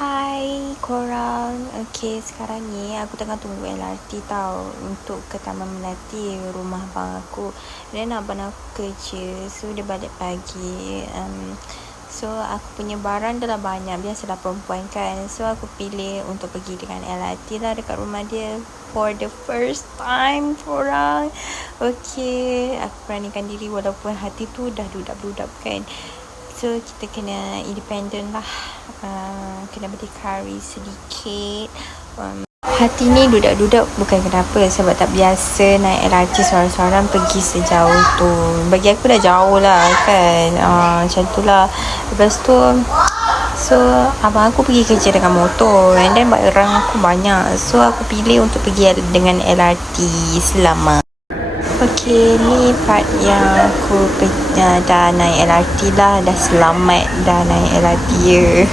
Hai korang. Okay, sekarang ni aku tengah tunggu LRT tau untuk ke Taman Melati, rumah abang aku. Dan abang aku kerja, so dia balik pagi. So aku punya barang dah lah banyak, biasalah perempuan kan. So aku pilih untuk pergi dengan LRT lah dekat rumah dia for the first time korang. Okay, aku beranikan diri walaupun hati tu dah dudap-dudap kan. So kita kena independent lah, kena berdikari sedikit. Hati ni dudak-dudak bukan kenapa, sebab tak biasa naik LRT seorang-seorang pergi sejauh tu. Bagi aku dah jauh lah kan, macam tu lah. Lepas tu so abang aku pergi kerja dengan motor, and then barang aku banyak, so aku pilih untuk pergi dengan LRT selama. Okay, ni part yang aku dah naik LRT lah. Dah selamat dah naik LRT ya.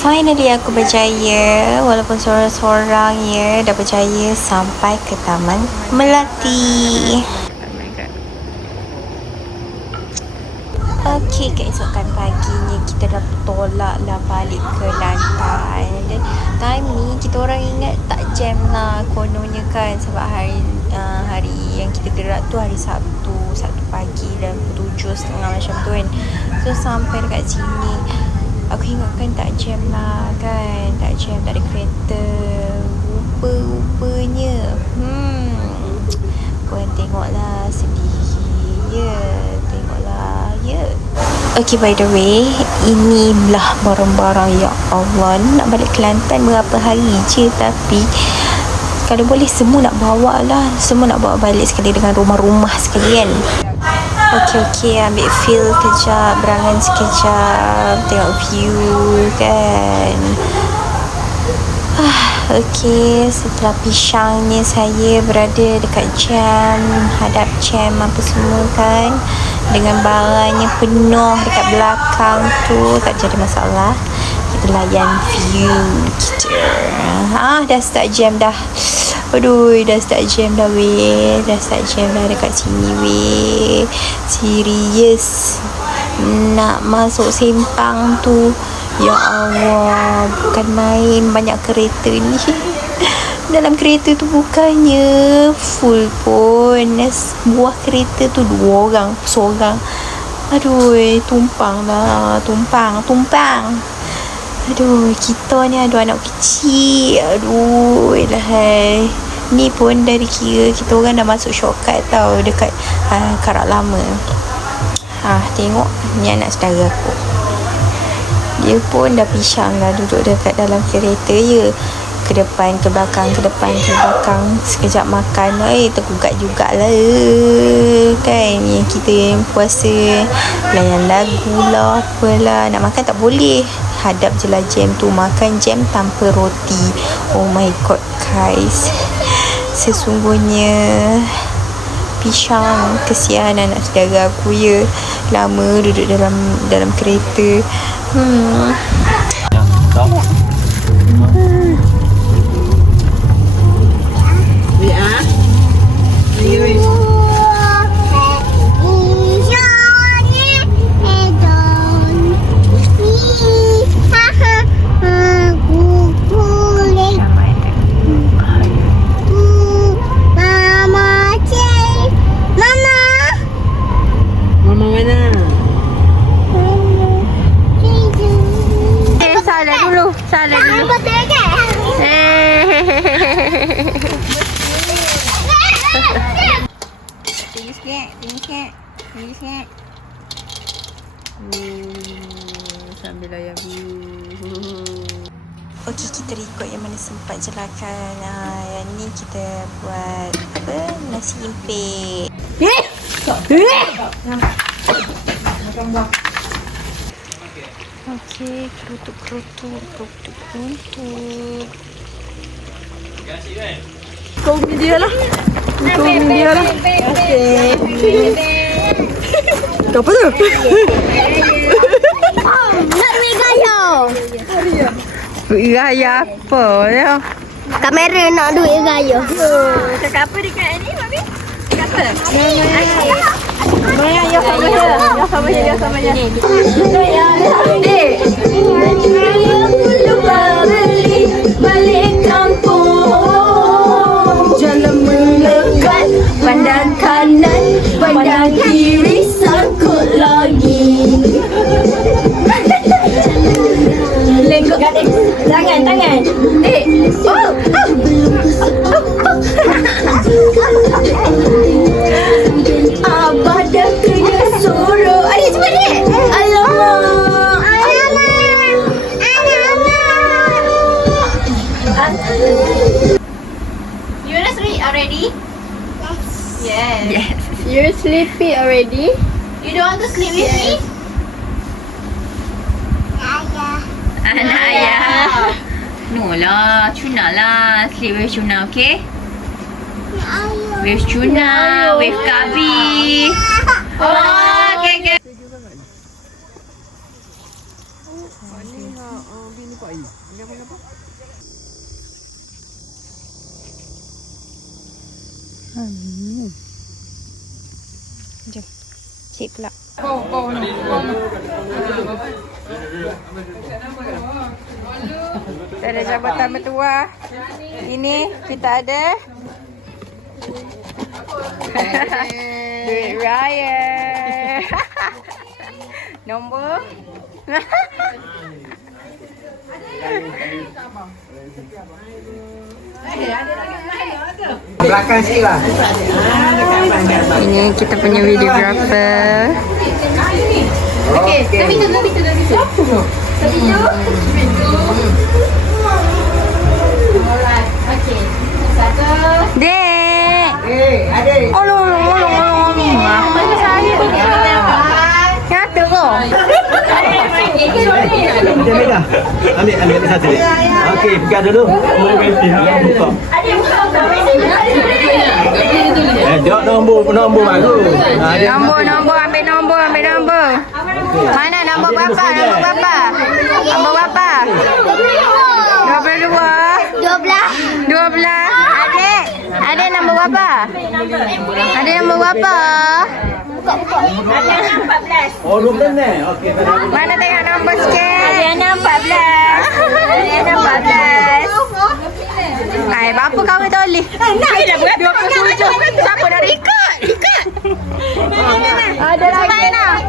Finally aku berjaya, walaupun seorang-seorang ya, dah berjaya sampai ke Taman Melati. Okay, keesokan paginya kita dah tolak lah balik ke Lantai. Dan time ni kita orang ingat tak jam lah kononnya kan, sebab hari yang kita gerak tu hari Sabtu pagi dan pukul 7.30 macam tu kan. So sampai dekat sini aku ingatkan tak jam lah kan, tak jam, tak ada kereta. Rupanya korang tengoklah sendiri ya, tengoklah ya. Okay, by the way, inilah barang-barang, ya Allah, nak balik Kelantan berapa hari je, tapi kalau boleh semua nak bawa lah, semua nak bawa balik sekali dengan rumah-rumah sekalian. Okay, ambil feel kejap, berangan sekejap, tengok view kan. Okay, setelah pisangnya saya berada dekat jam, hadap jam apa semua kan, dengan barangnya penuh dekat belakang tu, tak jadi masalah. Kita layan view kita. Dah start jam dah. Aduh, dah start jam dah weh. Dah start jam dah dekat sini weh. Serius nak masuk Sempang tu, ya Allah, bukan main, banyak kereta ni. Dalam kereta tu bukannya full pun, buah kereta tu 2 orang, seorang. Aduh, tumpang lah, tumpang. Aduh, kita ni ada anak kecil. Aduh, ilahai. Ni pun dari kira kita orang dah masuk shortcut tau, dekat Karak Lama. Tengok ni anak saudara aku, dia pun dah pisang lah, duduk dekat dalam kereta ya. Ke depan, ke belakang, ke depan, ke belakang. Sekejap makan, tergugat jugalah kan. Yang kita yang puasa layan lagu lah, apalah. Nak makan tak boleh, hadap je lah jam tu. Makan jam tanpa roti. Oh my god guys, sesungguhnya pisang, kesian anak saudara aku ya. Lama duduk dalam kereta. Salah dulu. Tinggi sikit. Sambil layan view. Okay, kita record yang mana sempat je lah kan. Yang ni kita buat apa, nasi impit. Okay, kerutuk. Kau ni dia lah. Okay. Apa tu? Nak duit gaya. Duit gaya apa ya? Kamera nak duit gaya. Cakap apa dekat ni, Mami? Kata? Ya sama je. Ni. You sleepy already? You don't want to sleep with me? Anak ayah. No lah, Cuna lah. Sleep with Cuna, okay? With Cuna, with Kabi. Oh, okay, okay. Jom. Cik pula. Kita ada jabatan bertuah. Ini kita ada duit raya. Nombor. Belakang sikit lah. Ini kita punya videographer. Okey. Dek. Adik. Olong. Apa ni saya? Nyata kau. Megang. Ambil satu. Okey, pegang dulu. Ya, buka. Jawab nombor baru. Nombor, ambil nombor. Mana nombor berapa? Nombor berapa? 22. 12. Adik nombor berapa? Adik nombor berapa? Oh, 12 ni. Okey. Mana tengok nombor sikit? Ariana 14. Hai, berapa kawan toleh? Nak dah buat 27. Siapa dah ikat? Ada lagi nak?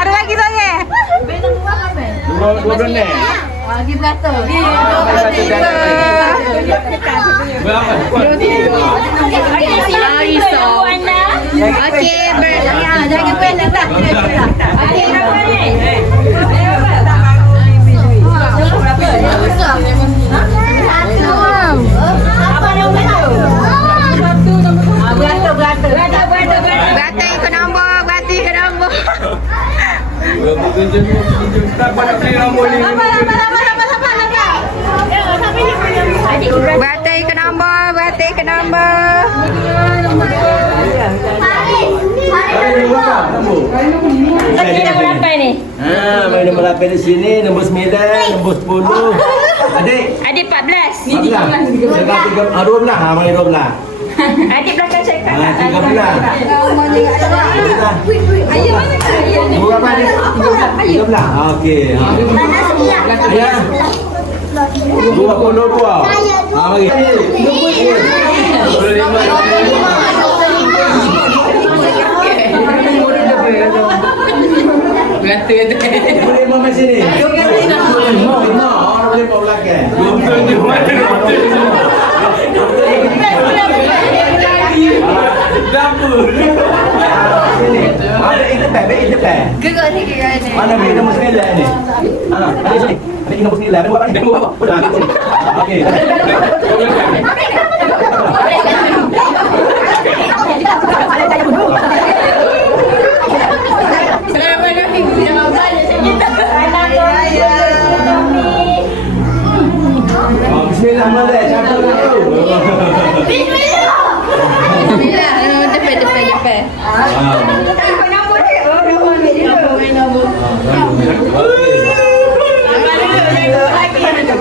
Ada lagi saya? 12 ni. Lagi beratur. 23. Okey, jangan pendek tak. Okey, berapa ni? Berata ikut nombor. Berata ikut nombor. Lagi nombor berapa ni? Main nombor 8 di sini, nombor 9, nombor 10. Adik 14. 12. Main 12. Adik belakang cakap. 13. Nombor berapa adik? 13. Okey. Ayah. 22. Mari. Boleh mama sini. Boleh bawa belakang. Dapur. Sini. Ada intep. Gerak ni. Mana beli nombor 9 ni? Ada sini. Ada nombor 9. Nombor berapa? Okey. Bismillah mula siapa dulu? Depan.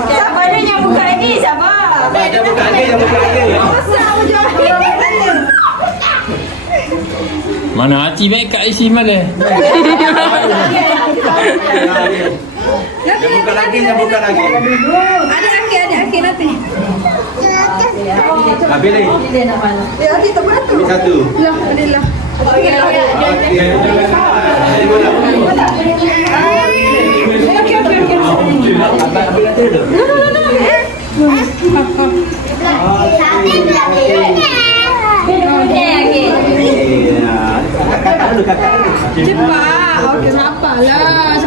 Siapa ni yang buka ni? Siapa? Yang buka ni. Mana Haji baik kat isi mana? Yang buka lagi. Ada akhir nanti. Pilih. Pilih satu. Alhamdulillah. Okey. Ambil nanti dulu. Kakak dulu. Cepat. Okey, sabarlah.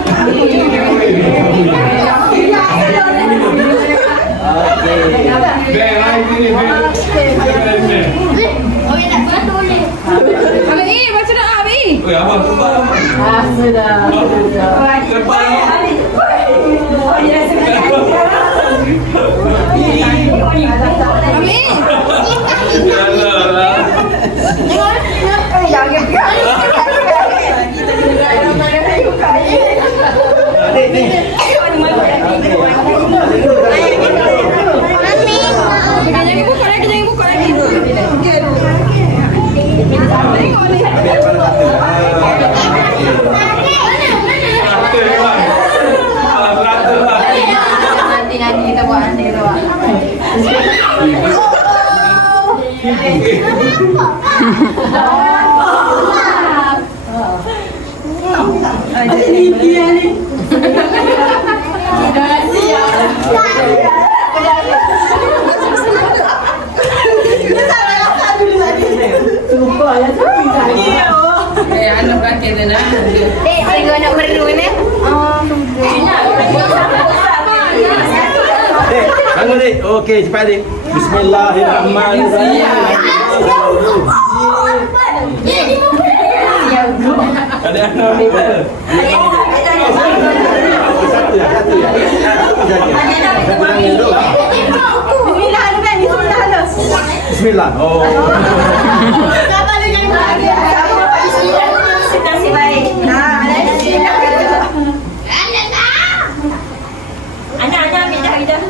tunggu adik. Okey, cepat adik. Bismillahirrahmanirrahim. Ada anak ni apa? Satu ya. Bismillah. Oh. Nasib baik. Anak ambil dah.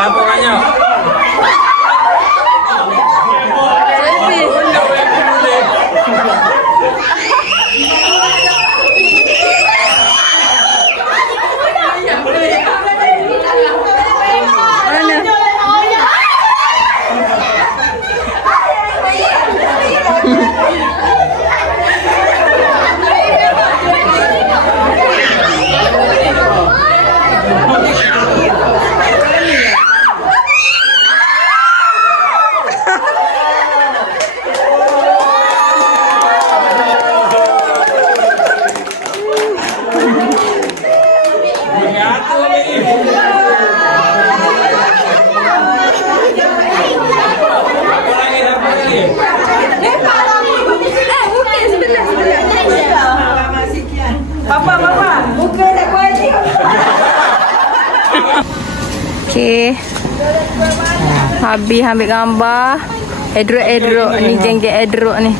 Apa banyak? Okay. Habis ambil gambar. Edrok ni, geng-geng edrok ni.